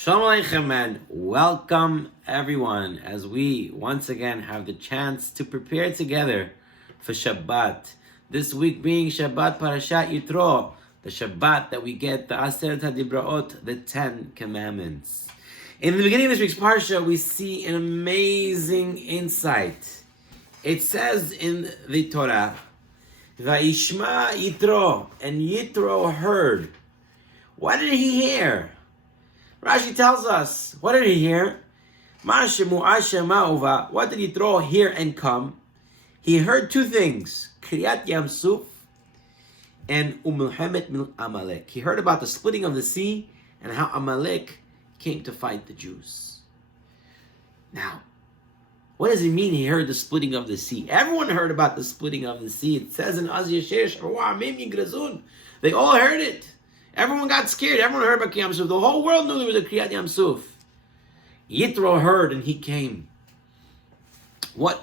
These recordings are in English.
Shalom Aleichem and welcome everyone as we once again have the chance to prepare together for Shabbat. This week being Shabbat Parashat Yitro, the Shabbat that we get the Aseret HaDibraot, the 10 Commandments. In the beginning of this week's Parsha, we see an amazing insight. It says in the Torah, Vayishma Yitro, and Yitro heard. What did he hear? Rashi tells us, what did he hear? What did Yitro hear and come? He heard two things, Kriyat Yamsuf and Umilhemet Mil Amalek. He heard about the splitting of the sea and how Amalek came to fight the Jews. Now, what does it mean he heard the splitting of the sea? Everyone heard about the splitting of the sea. It says in Az Yeshesh, they all heard it. Everyone got scared. Everyone heard about Kriyat Yamsuf. The whole world knew there was a Kriyat Yamsuf. Yitro heard and he came. What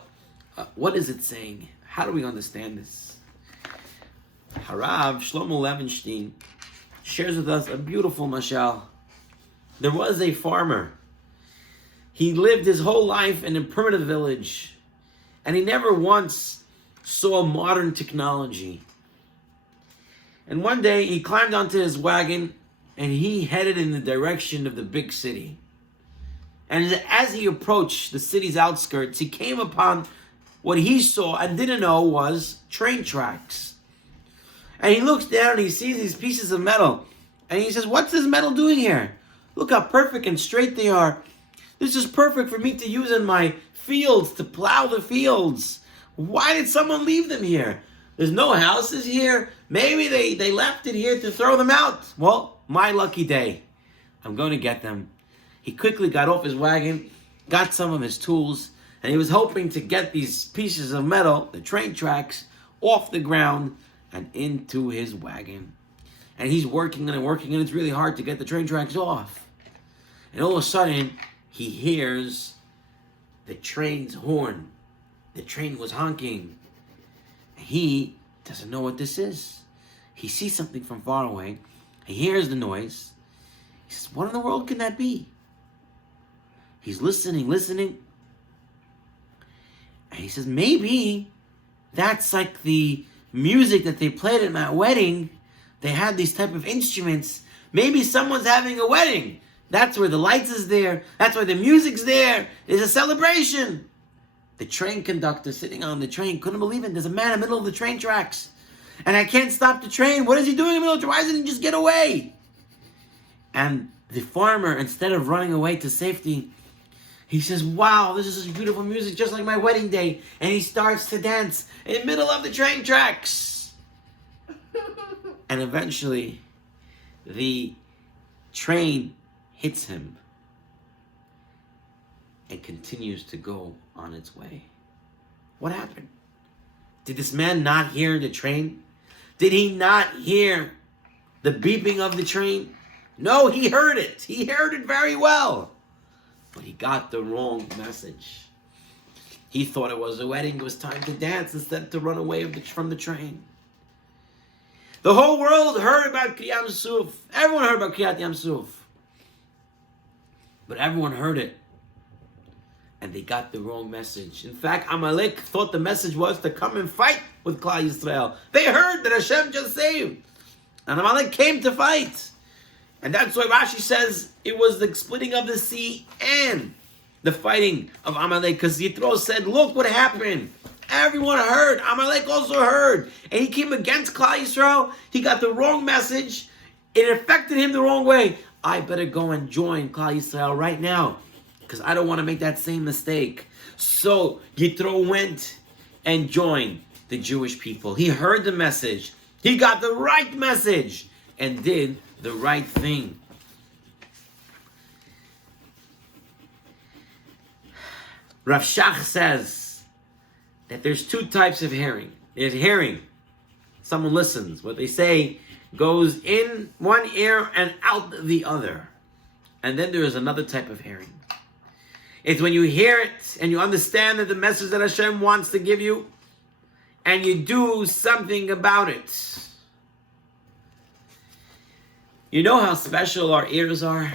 is it saying? How do we understand this? Harav Shlomo Levenstein shares with us a beautiful mashal. There was a farmer. He lived his whole life in a primitive village, and he never once saw modern technology. And one day he climbed onto his wagon and he headed in the direction of the big city. And as he approached the city's outskirts, he came upon what he saw and didn't know was train tracks. And he looks down and he sees these pieces of metal. And he says, what's this metal doing here? Look how perfect and straight they are. This is perfect for me to use in my fields, to plow the fields. Why did someone leave them here? There's no houses here. Maybe they left it here to throw them out. Well, my lucky day. I'm going to get them. He quickly got off his wagon, got some of his tools, and he was hoping to get these pieces of metal, the train tracks, off the ground and into his wagon. And he's working and it's really hard to get the train tracks off. And all of a sudden, he hears the train's horn. The train was honking. He doesn't know what this is. He sees something from far away. He hears the noise. He says, what in the world can that be? He's listening. And he says, maybe that's like the music that they played at my wedding. They had these type of instruments. Maybe someone's having a wedding. That's where the lights is there. That's where the music's there. There's a celebration. The train conductor sitting on the train couldn't believe it. There's a man in the middle of the train tracks. And I can't stop the train. What is he doing in the middle of the train? Why doesn't he just get away? And the farmer, instead of running away to safety, he says, wow, this is beautiful music, just like my wedding day. And he starts to dance in the middle of the train tracks. And eventually, the train hits him and continues to go on its way. What happened? Did this man not hear the train? Did he not hear the beeping of the train? No, he heard it. He heard it very well. But he got the wrong message. He thought it was a wedding. It was time to dance instead to run away from the train. The whole world heard about Kriyat Yamsuf. Everyone heard about Kriyat Yamsuf. But everyone heard it. And they got the wrong message. In fact, Amalek thought the message was to come and fight with Klal Yisrael. They heard that Hashem just saved. And Amalek came to fight. And that's why Rashi says it was the splitting of the sea and the fighting of Amalek. Because Yitro said, look what happened. Everyone heard. Amalek also heard. And he came against Klal Yisrael. He got the wrong message. It affected him the wrong way. I better go and join Klal Yisrael right now, because I don't want to make that same mistake. So Yitro went and joined the Jewish people. He heard the message. He got the right message and did the right thing. Rav Shach says that there's two types of hearing. There's hearing. Someone listens. What they say goes in one ear and out the other. And then there is another type of hearing. It's when you hear it and you understand that the message that Hashem wants to give you, and you do something about it. You know how special our ears are?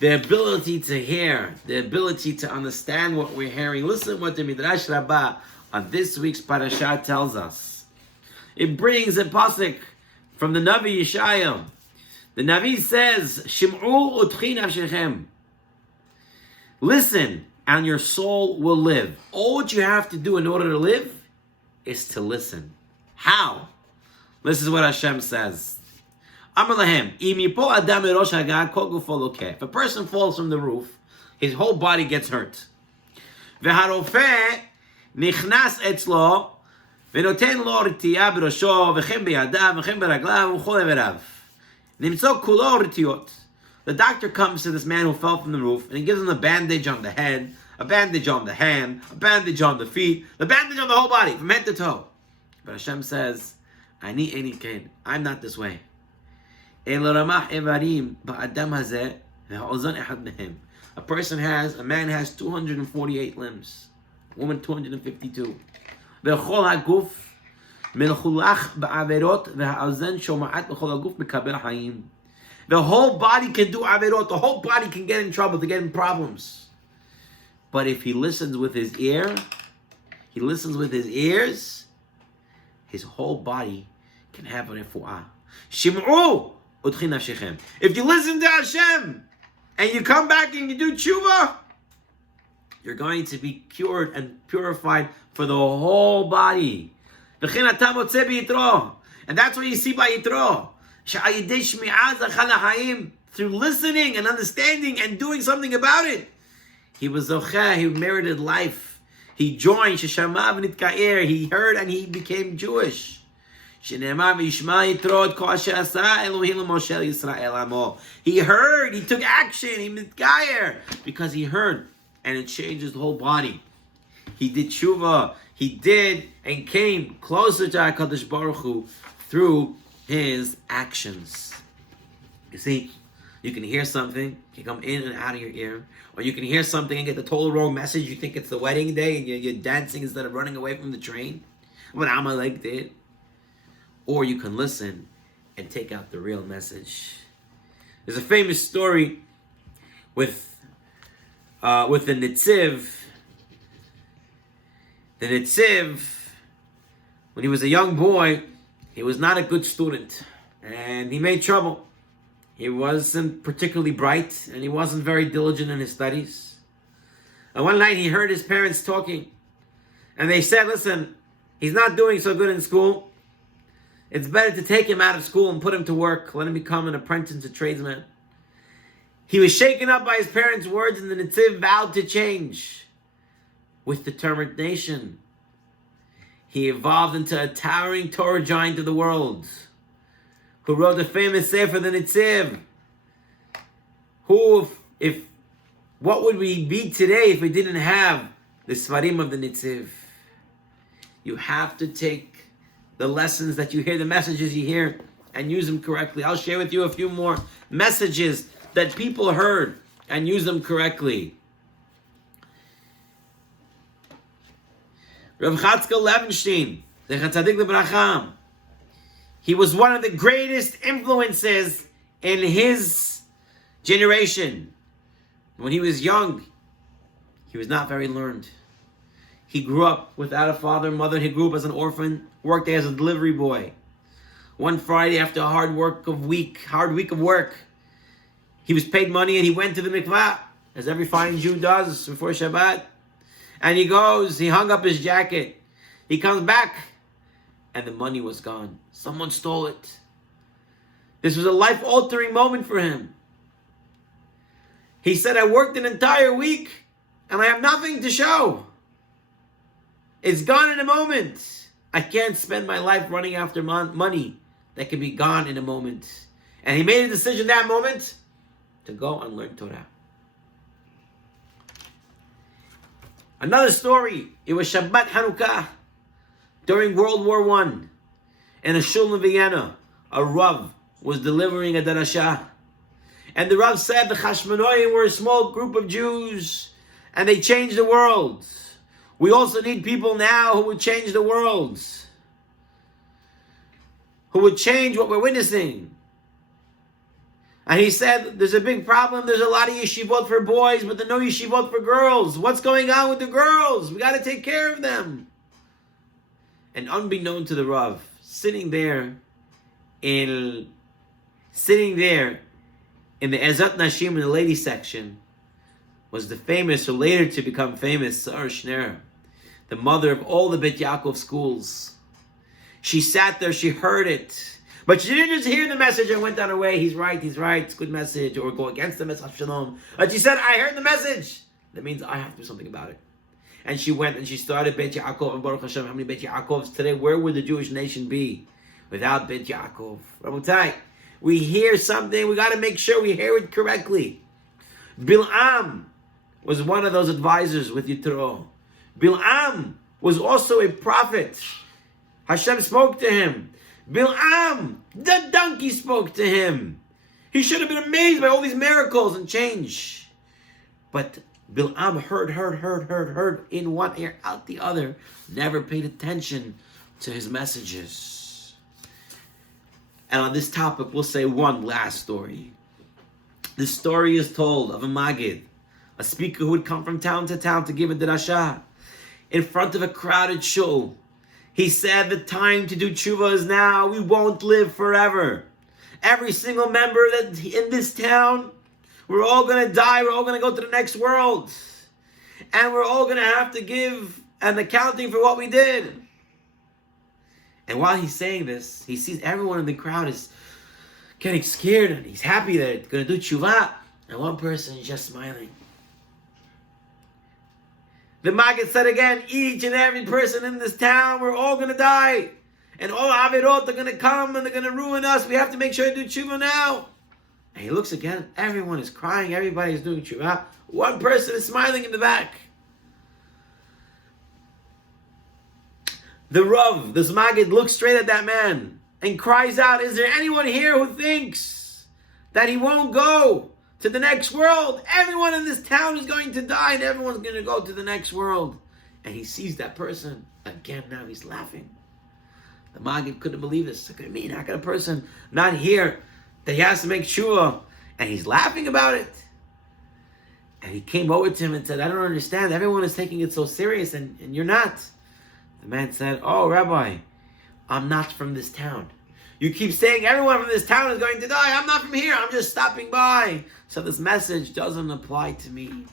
the ability to hear, the ability to understand what we're hearing. Listen what the Midrash Rabbah on this week's parasha tells us. It brings a pasuk from the Navi Yeshaya. The Navi says, Shim'u utchi nafshechem. Listen, and your soul will live. All what you have to do in order to live is to listen. How? This is what Hashem says. Amar lahem, im yipol adam merosh hagag kol gufo lokeh. If a person falls from the roof, his whole body gets hurt. V'harofeh nichnas etzlo v'noten lo ritiya b'rosho v'chem b'yadav v'chem b'raglav v'chol everav. Nimtzo kulo ritiyot. The doctor comes to this man who fell from the roof and he gives him a bandage on the head, a bandage on the hand, a bandage on the feet, the bandage on the whole body, from head to toe. But Hashem says, Ani eni ken, I'm not this way. A man has 248 limbs, a woman 252. The whole body can do averot, the whole body can get in trouble, to get in problems. But if he listens with his ear, he listens with his ears, his whole body can have a refuah. Shim'u utchi nafshechem. If you listen to Hashem and you come back and you do tshuva, you're going to be cured and purified for the whole body. And that's what you see by Yitro. Through listening and understanding and doing something about it, he was zocheh, he merited life. He joined, he heard and he became Jewish. He heard, he took action, he mitgayer, because he heard, and it changed his whole body. He did tshuva, he did and came closer to HaKadosh Baruch Hu through his actions. You see, you can hear something, it can come in and out of your ear, or you can hear something and get the total wrong message. You think it's the wedding day and you're dancing instead of running away from the train, what Amalek did. Or you can listen and take out the real message. There's a famous story with the Nitziv. The Nitziv, when he was a young boy, he was not a good student, and he made trouble. He wasn't particularly bright, and he wasn't very diligent in his studies. And one night he heard his parents talking, and they said, listen, he's not doing so good in school. It's better to take him out of school and put him to work. Let him become an apprentice, a tradesman. He was shaken up by his parents' words, and the Nitziv vowed to change. With determination, he evolved into a towering Torah giant of the world, who wrote the famous Sefer, the Nitziv. What would we be today if we didn't have the Svarim of the Nitziv? You have to take the lessons that you hear, the messages you hear, and use them correctly. I'll share with you a few more messages that people heard and use them correctly. Rav Chatzkel Levenstein, Zecher Tzadik Lebracha, he was one of the greatest influences in his generation. When he was young, he was not very learned. He grew up without a father and mother. He grew up as an orphan, worked as a delivery boy. One Friday, after a hard week of work, he was paid money and he went to the mikvah, as every fine Jew does before Shabbat. And he goes, he hung up his jacket. He comes back, and the money was gone. Someone stole it. This was a life-altering moment for him. He said, I worked an entire week, and I have nothing to show. It's gone in a moment. I can't spend my life running after money that can be gone in a moment. And he made a decision that moment to go and learn Torah. Another story, it was Shabbat Hanukkah during World War I. In a shul in Vienna, a Rav was delivering a darashah. And the Rav said the Chashmonoim were a small group of Jews and they changed the world. We also need people now who would change the world, who would change what we're witnessing. And he said, there's a big problem. There's a lot of yeshivot for boys, but there's no yeshivot for girls. What's going on with the girls? We got to take care of them. And unbeknown to the Rav, sitting there in the Ezat Nashim in the ladies section was the famous, or later to become famous, Sarah Schneer, the mother of all the Benjakov schools. She sat there, she heard it. But she didn't just hear the message and went on her way. He's right, it's a good message, or go against the message of Shalom. But she said, I heard the message. That means I have to do something about it. And she went and she started Beit Yaakov, and Baruch Hashem, how many Beit Yaakovs today? Where would the Jewish nation be without Beit Yaakov? Rabotai, we hear something, we got to make sure we hear it correctly. Bil'am was one of those advisors with Yitro. Bil'am was also a prophet. Hashem spoke to him. Bil'am, the donkey, spoke to him. He should have been amazed by all these miracles and change. But Bil'am heard in one ear, out the other, never paid attention to his messages. And on this topic, we'll say one last story. This story is told of a Maggid, a speaker who would come from town to town to give a drasha in front of a crowded shul. He said, the time to do tshuva is now. We won't live forever. Every single member that in this town, we're all going to die. We're all going to go to the next world. And we're all going to have to give an accounting for what we did. And while he's saying this, he sees everyone in the crowd is getting scared, and he's happy that it's going to do tshuva. And one person is just smiling. The Maggid said again, each and every person in this town, we're all going to die. And all Avirot are going to come and they're going to ruin us. We have to make sure to do tshuva now. And he looks again, everyone is crying, everybody is doing tshuva. One person is smiling in the back. The Rav, this Maggid, looks straight at that man and cries out, is there anyone here who thinks that he won't go to the next world? Everyone in this town is going to die and everyone's going to go to the next world. And he sees that person. Again, now he's laughing. The Maggid couldn't believe this. Look at me, how can a person not hear that he has to make tshuva? And he's laughing about it. And he came over to him and said, I don't understand. Everyone is taking it so serious and you're not. The man said, oh, Rabbi, I'm not from this town. You keep saying everyone from this town is going to die. I'm not from here. I'm just stopping by. So this message doesn't apply to me.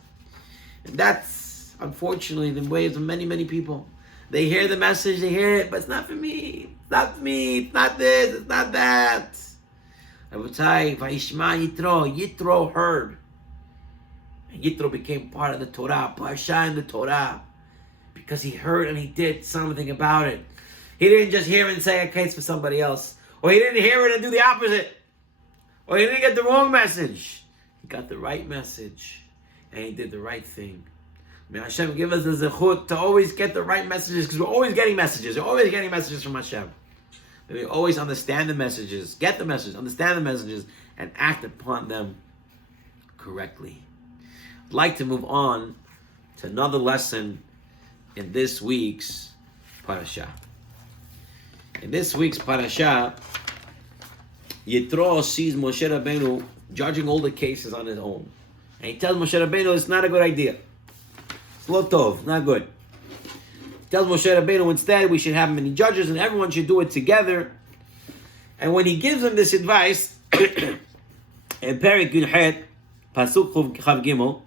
And that's, unfortunately, the way of many, many people. They hear the message, they hear it, but it's not for me. It's not for me. It's not this. It's not that. Rabotai, Vayishma Yitro. Yitro heard. And Yitro became part of the Torah, Parsha in the Torah. Because he heard and he did something about it. He didn't just hear it and say, okay, it's for somebody else. Or he didn't hear it and do the opposite. Or he didn't get the wrong message. He got the right message. And he did the right thing. May Hashem give us the zechut to always get the right messages. Because we're always getting messages. We're always getting messages from Hashem. May we always understand the messages. Get the messages. Understand the messages. And act upon them correctly. I'd like to move on to another lesson in this week's parasha. In this week's parasha, Yitro sees Moshe Rabbeinu judging all the cases on his own. And he tells Moshe Rabbeinu it's not a good idea. It's lo tov, not good. He tells Moshe Rabbeinu instead we should have many judges and everyone should do it together. And when he gives him this advice, in Perek Yud Pasuk Chav Gimel,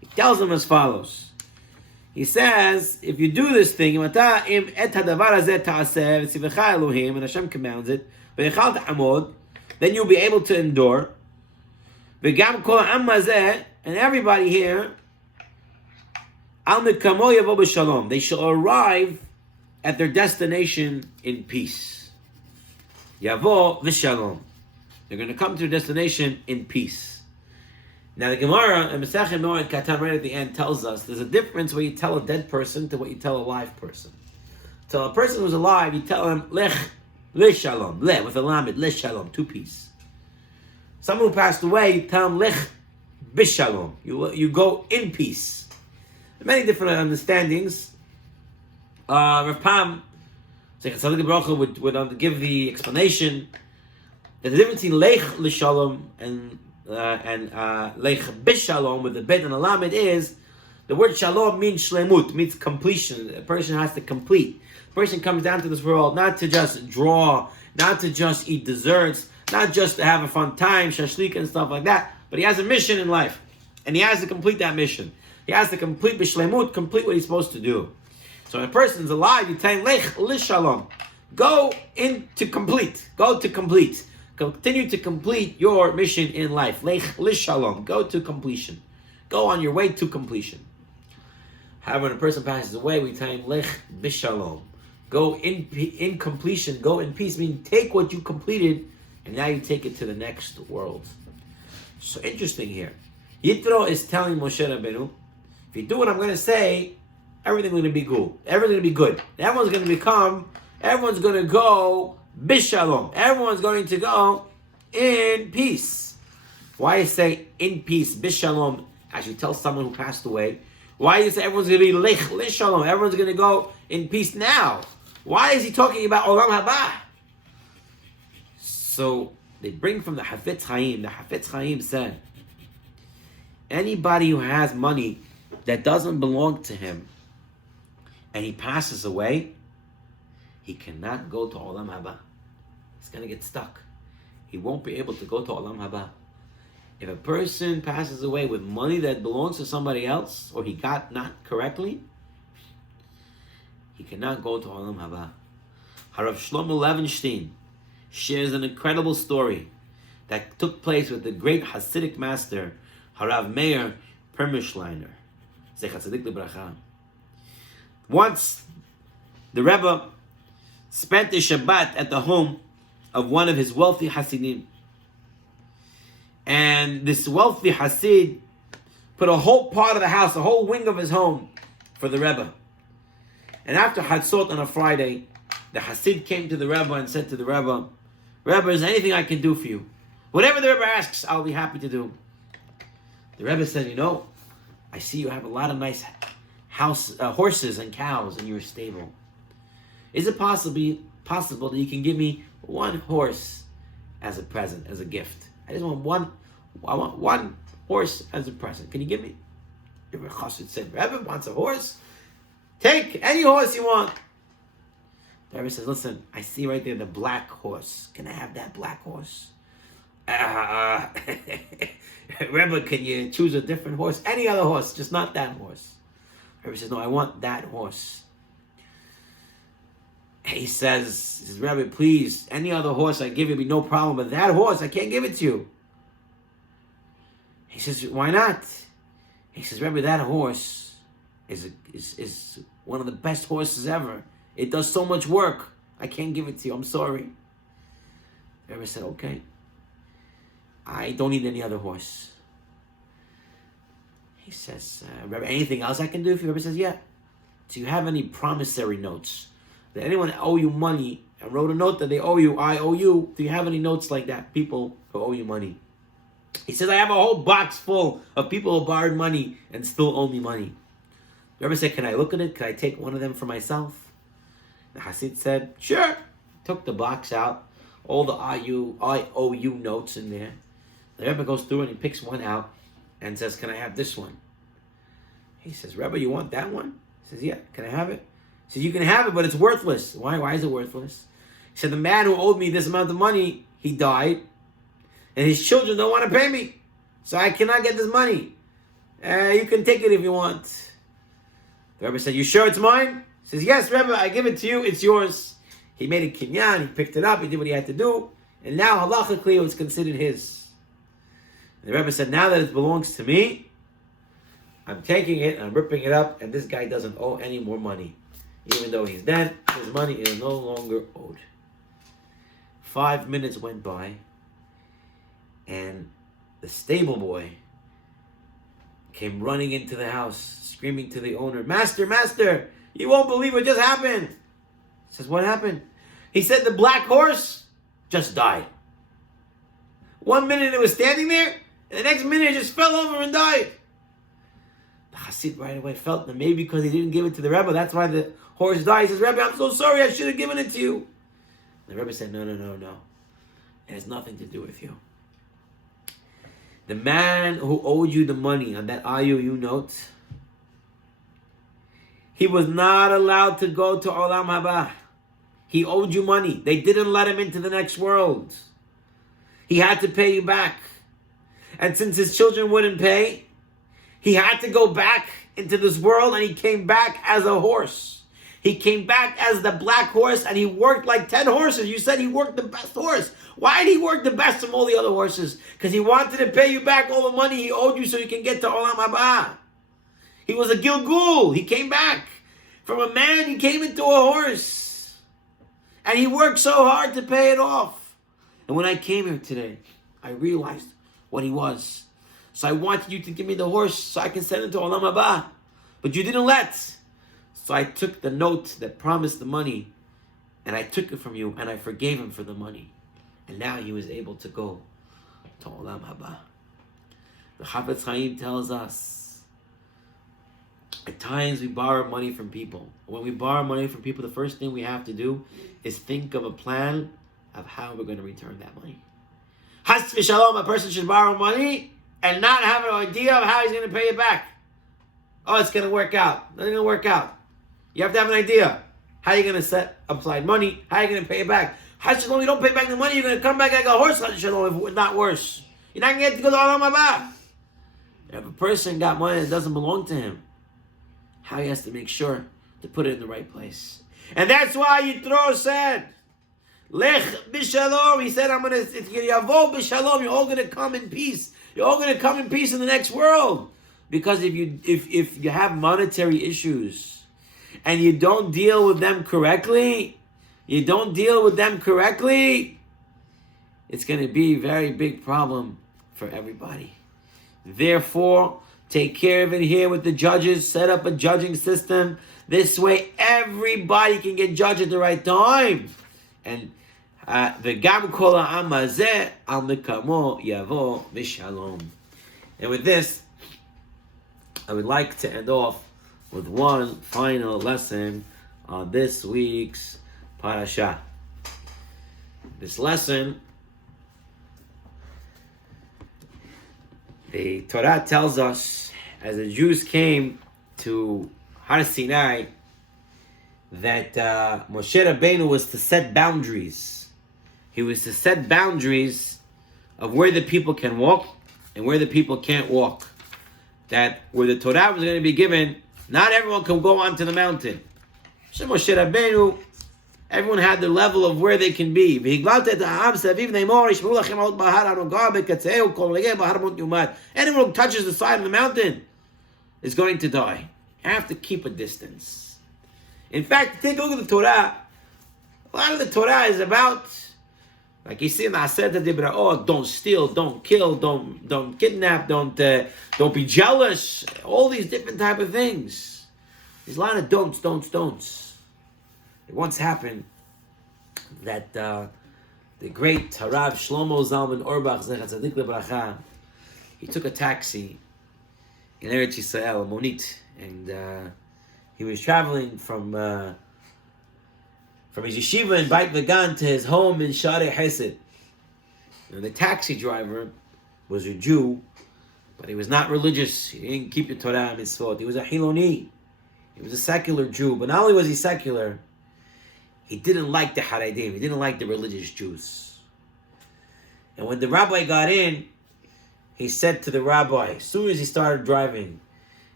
he tells him as follows. He says, if you do this thing, and Hashem commands it, then you'll be able to endure. And everybody here, they shall arrive at their destination in peace. Yavo v'shalom. They're going to come to their destination in peace. Now the Gemara in Masechet Moed Katan right at the end tells us there's a difference where you tell a dead person to what you tell a live person. So a person who's alive, you tell him lech shalom, lech with a lamed, lech shalom, to peace. Someone who passed away, you tell him lech bishalom, you go in peace. Many different understandings. Rav Pam would give the explanation There's a difference between Lech L'Shalom and Lech B'Shalom with the Bet and the Lamed is, the word Shalom means Shlemut, means completion. A person has to complete. A person comes down to this world not to just draw, not to just eat desserts, not just to have a fun time, shashlik and stuff like that, but he has a mission in life. And he has to complete that mission. He has to complete B'Shlemut, complete what he's supposed to do. So when a person's alive, you tell him, Lech L'Shalom. Go into complete. Go to complete. Continue to complete your mission in life. Lech L'Shalom. Go to completion. Go on your way to completion. However, when a person passes away, we tell him, Lech B'Shalom. Go in completion. Go in peace. Meaning, take what you completed, and now you take it to the next world. So interesting here. Yitro is telling Moshe Rabbeinu, if you do what I'm going to say, everything's going to be good. Everything's going to be good. Everyone's going to go B'Shalom. Everyone's going to go in peace. Why you say in peace, B'Shalom, as you tell someone who passed away? Why you say everyone's going to be Lech L'Shalom? Everyone's going to go in peace now. Why is he talking about Olam Haba? So they bring from the Hafetz Chaim. The Hafetz Chaim said, anybody who has money that doesn't belong to him and he passes away, he cannot go to Olam Haba. He's going to get stuck. He won't be able to go to Olam Haba. If a person passes away with money that belongs to somebody else, or he got not correctly, he cannot go to Olam Haba. Harav Shlomo Levenstein shares an incredible story that took place with the great Hasidic master, Harav Meir Permischleiner. Zecher Tzadik Lebracha. Once, the Rebbe spent the Shabbat at the home of one of his wealthy Hasidim. And this wealthy Hasid put a whole part of the house, a whole wing of his home, for the Rebbe. And after Hatzot on a Friday, the Hasid came to the Rebbe and said to the Rebbe, Rebbe, is there anything I can do for you? Whatever the Rebbe asks, I'll be happy to do. The Rebbe said, I see you have a lot of nice horses and cows in your stable. Is it possible that you can give me one horse as a present, as a gift? I want one horse as a present. Can you give me? The Chassid said, Rebbe wants a horse? Take any horse you want. The Rebbe says, listen, I see right there the black horse. Can I have that black horse? Rebbe, can you choose a different horse? Any other horse, just not that horse. The Rebbe says, no, I want that horse. He says, Rebbe, please, any other horse I give you be no problem, but that horse, I can't give it to you. He says, why not? He says, Rebbe, that horse is one of the best horses ever. It does so much work. I can't give it to you. I'm sorry. The Rebbe said, okay. I don't need any other horse. He says, Rebbe, anything else I can do for you? Rebbe says, yeah. Do you have any promissory notes? Did anyone owe you money and wrote a note that they owe you, I owe you? Do you have any notes like that? People who owe you money. He says, I have a whole box full of people who borrowed money and still owe me money. The Rebbe said, can I look at it? Can I take one of them for myself? The Hasid said, sure. Took the box out, all the I owe you notes in there. The Rebbe goes through and he picks one out and says, can I have this one? He says, Rebbe, you want that one? He says, yeah, can I have it? He says, you can have it, but it's worthless. Why is it worthless? He said, the man who owed me this amount of money, he died, and his children don't want to pay me, so I cannot get this money. You can take it if you want. The Rebbe said, you sure it's mine? He says, yes, Rebbe, I give it to you, it's yours. He made a kinyan, he picked it up, he did what he had to do, and now halachically it was considered his. And the Rebbe said, now that it belongs to me, I'm taking it, I'm ripping it up, and this guy doesn't owe any more money. Even though he's dead, his money is no longer owed. 5 minutes went by, and the stable boy came running into the house, screaming to the owner, Master, Master, you won't believe what just happened. He says, what happened? He said the black horse just died. 1 minute it was standing there, and the next minute it just fell over and died. The Hasid right away felt that maybe because he didn't give it to the Rebbe, that's why the horse died. He says, Rebbe, I'm so sorry, I should have given it to you. The Rebbe said, no. It has nothing to do with you. The man who owed you the money on that IOU note, he was not allowed to go to Olam Haba. He owed you money. They didn't let him into the next world. He had to pay you back. And since his children wouldn't pay, he had to go back into this world, and he came back as a horse. He came back as the black horse, and he worked like 10 horses. You said he worked the best horse. Why did he work the best from all the other horses? Because he wanted to pay you back all the money he owed you so you can get to Olam Haba. He was a Gilgul. He came back. From a man, he came into a horse. And he worked so hard to pay it off. And when I came here today, I realized what he was. So I wanted you to give me the horse so I can send it to Olam Haba. But you didn't let. So I took the note that promised the money, and I took it from you, and I forgave him for the money. And now he was able to go to Olam Haba. The Chafetz Chaim tells us, at times we borrow money from people. When we borrow money from people, the first thing we have to do is think of a plan of how we're going to return that money. Has v'shalom, a person should borrow money and not have an idea of how he's going to pay it back. Oh, it's going to work out. Nothing's going to work out. You have to have an idea. How are you going to set aside money? How are you going to pay it back? Has v'shalom, you don't pay back the money, you're going to come back like a horse, has v'shalom, if it's not worse. You're not going to get to go to Olam Haba. If a person got money that doesn't belong to him, how he has to make sure to put it in the right place. And that's why Yitro said, Lech b'shalom. He said, it's yavo b'shalom. You're all going to come in peace. You're all going to come in peace in the next world. Because if you have monetary issues and you don't deal with them correctly, it's going to be a very big problem for everybody. Therefore, take care of it here with the judges. Set up a judging system. This way, everybody can get judged at the right time. And v'gam kol ha'am hazeh al mekamo yavo v'shalom. And with this, I would like to end off with one final lesson on this week's parasha. This lesson, the Torah tells us, as the Jews came to Har Sinai, that Moshe Rabbeinu was to set boundaries. He was to set boundaries of where the people can walk and where the people can't walk. That where the Torah was going to be given, not everyone can go onto the mountain. Moshe Rabbeinu, everyone had their level of where they can be. Anyone who touches the side of the mountain is going to die. You have to keep a distance. In fact, take a look at the Torah. A lot of the Torah is about, like you see in the Aseret HaDibraot, don't steal, don't kill, don't kidnap, don't be jealous. All these different type of things. There's a lot of don'ts. It once happened that the great Rav Shlomo Zalman Auerbach Zecher Tzadik Lebracha, he took a taxi in Eretz Yisrael, a monit, and he was traveling from his yeshiva in Beit Vegan to his home in Sharei Hesed. And the taxi driver was a Jew, but he was not religious. He didn't keep the Torah and Mitzvot. He was a Hiloni. He was a secular Jew. But not only was he secular, he didn't like the Haredim. He didn't like the religious Jews. And when the rabbi got in, he said to the rabbi, as soon as he started driving,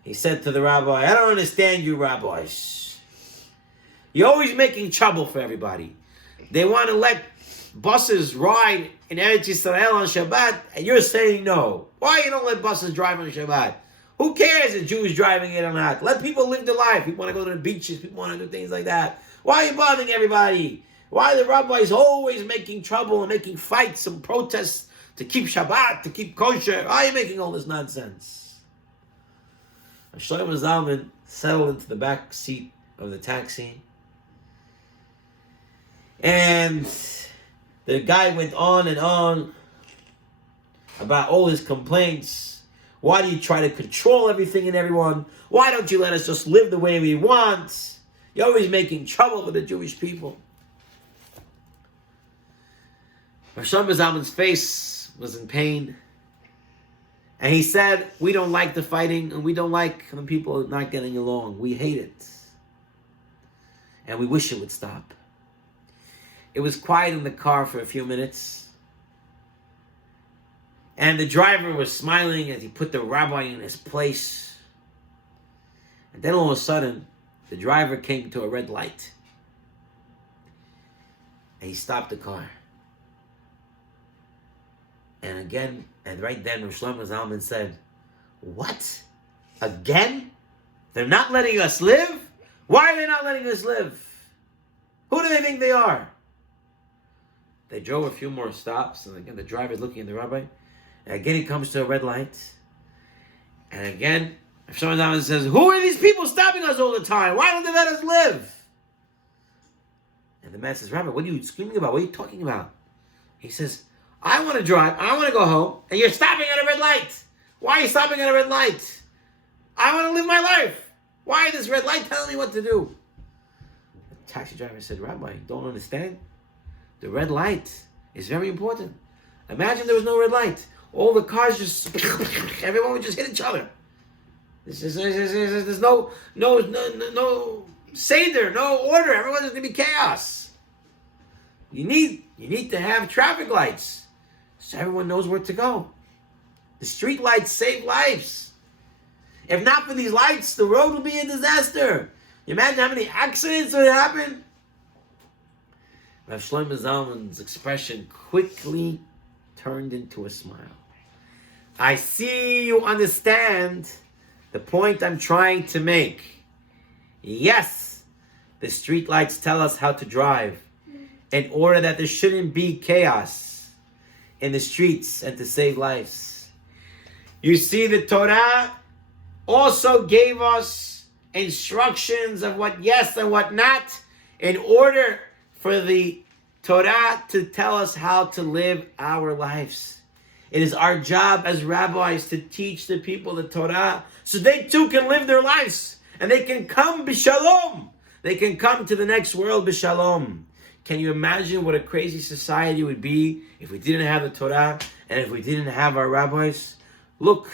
he said to the rabbi, I don't understand you rabbis. You're always making trouble for everybody. They want to let buses ride in Eretz Yisrael on Shabbat, and you're saying no. Why you don't let buses drive on Shabbat? Who cares if Jews driving it or not? Let people live their life. People want to go to the beaches. People want to do things like that. Why are you bothering everybody? Why are the rabbis always making trouble and making fights and protests to keep Shabbat, to keep kosher? Why are you making all this nonsense? Shlomo Zalman settled into the back seat of the taxi, and the guy went on and on about all his complaints. Why do you try to control everything and everyone? Why don't you let us just live the way we want? You're always making trouble for the Jewish people. Rav Shlomo Zalman's face was in pain. And he said, we don't like the fighting, and we don't like when people are not getting along. We hate it. And we wish it would stop. It was quiet in the car for a few minutes. And the driver was smiling as he put the rabbi in his place. And then all of a sudden, the driver came to a red light. And he stopped the car. And right then, Rav Shlomo Zalman said, what? Again? They're not letting us live? Why are they not letting us live? Who do they think they are? They drove a few more stops, and again, the driver's looking at the rabbi. And again, he comes to a red light. And again, Rav Shlomo Zalman says, who are these people stopping us all the time? Why don't they let us live? And the man says, Rabbi, what are you screaming about? What are you talking about? He says, I want to drive. I want to go home. And you're stopping at a red light. Why are you stopping at a red light? I want to live my life. Why is this red light telling me what to do? The taxi driver said, Rabbi, you don't understand? The red light is very important. Imagine there was no red light. All the cars just, everyone would just hit each other. There's no seder, no order. Everyone's going to be chaos. You need to have traffic lights so everyone knows where to go. The street lights save lives. If not for these lights, the road will be a disaster. You imagine how many accidents would happen? Rav Shlomo Zalman's expression quickly turned into a smile. I see you understand the point I'm trying to make. Yes, the street lights tell us how to drive in order that there shouldn't be chaos in the streets and to save lives. You see, the Torah also gave us instructions of what yes and what not in order for the Torah to tell us how to live our lives. It is our job as rabbis to teach the people the Torah so they too can live their lives and they can come b'shalom. They can come to the next world b'shalom. Can you imagine what a crazy society would be if we didn't have the Torah and if we didn't have our rabbis? Look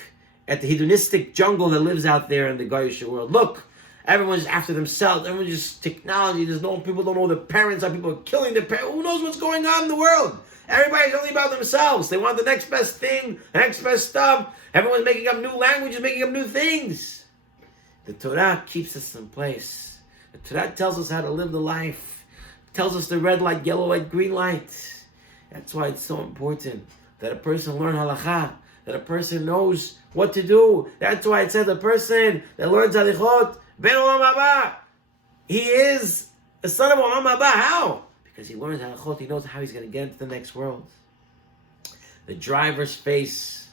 at the hedonistic jungle that lives out there in the Goyish world. Look, everyone's after themselves. Everyone's just technology. People don't know their parents. People are killing their parents. Who knows what's going on in the world? Everybody's only about themselves. They want the next best thing, the next best stuff. Everyone's making up new languages, making up new things. The Torah keeps us in place. The Torah tells us how to live the life. Tells us the red light, yellow light, green light. That's why it's so important that a person learn halakha, that a person knows what to do. That's why it says a person that learns halichot, ben olam haba, he is a son of olam haba. How? Because he learns halichot, he knows how he's going to get into the next world. The driver's face,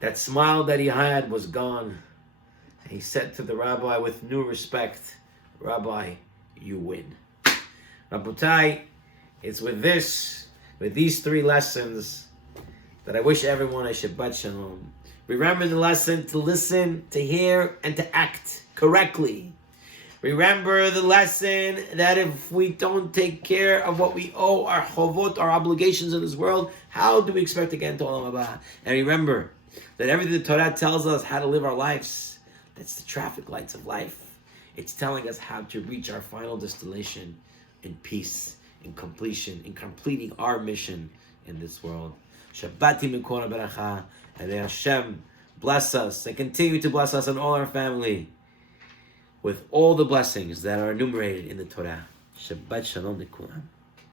that smile that he had was gone. And he said to the rabbi with new respect, Rabbi, you win. Rabotai, it's with these three lessons that I wish everyone a Shabbat Shalom. Remember the lesson to listen, to hear, and to act correctly. Remember the lesson that if we don't take care of what we owe, our chovot, our obligations in this world, how do we expect to get into Olam Haba? And remember that everything the Torah tells us how to live our lives, that's the traffic lights of life. It's telling us how to reach our final destination in peace, in completion, in completing our mission in this world. Shabbati mikora beracha, and may Hashem bless us and continue to bless us and all our family with all the blessings that are enumerated in the Torah. Shabbat shalom lekulam.